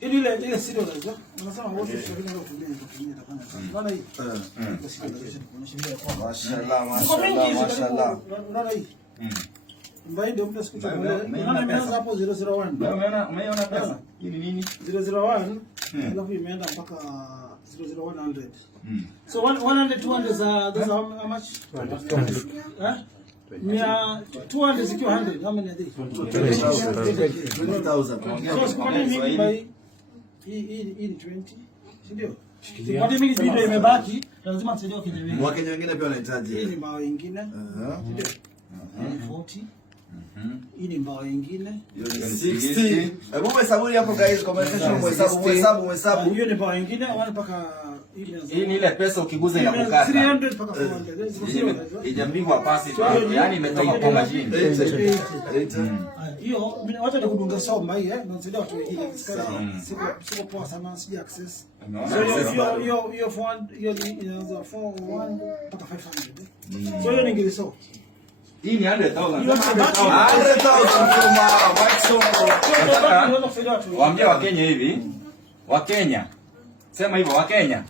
Ile sio lazima. Unasema wote tushiriki ndio kutumia itafanya kazi. Unaona hii? Mashallah. Unaona hii? Mbai ndio mtu sikucha. Unaona imeanza hapo 001. Umeona pesa? Hii ni nini? 001. Alafu imeenda mpaka 00100. So 100 200 those are how much? 200 zikiwa 100, how many are they? 20,000. So siku moja mimi by hii ni 20, si ndio? Kwa mimi video imebaki, lazima tusaidie Wakenya wengine. Wakenya wengine pia wanahitaji. Hii ni mbao nyingine. Ndio. 40. Hii ni mbao nyingine. 60. Hebu hesabu hapo guys, conversation hesabu. Hiyo ni mbao nyingine, wana mpaka hii ni ile pesa ukiguza inakukata 300 mpaka 400. Ijapigwa pasi, yani imetoka kwa machine. Hiyo watu watakudunga soma hii ndio ndio watu wengine siko poa sana sija access. So hiyo fund hiyo inaanza 4 mpaka 500. So hiyo ni ngiliso. Hii ni 100,000. 100,000 Waambie Wakenya hivi. Wakenya. Sema hivyo Wakenya.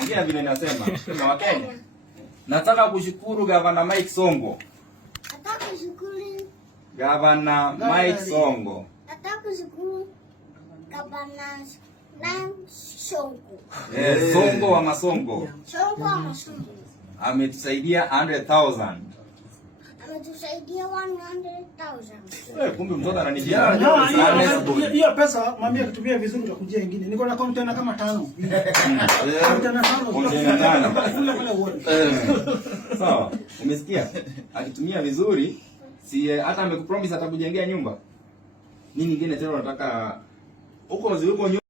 Ongea vile nasema. Sema Wakenya. Nataka kushukuru Gavana Mike Sonko. Nataka kushukuru Gavana Mike Sonko. Nataka kushukuru Gavana Sonko. Sonko wa Masonko. Sonko wa Masonko. Ametusaidia 100,000. Ametusaidia 100,000. Kumbe mtoto ananijia. Hiyo pesa mami akitumia vizuri utakujia nyingine. Niko na container kama 5. Container 5. Sawa. Umesikia? Akitumia vizuri, si hata amekupromise atakujengea nyumba. Nini nyingine tena unataka huko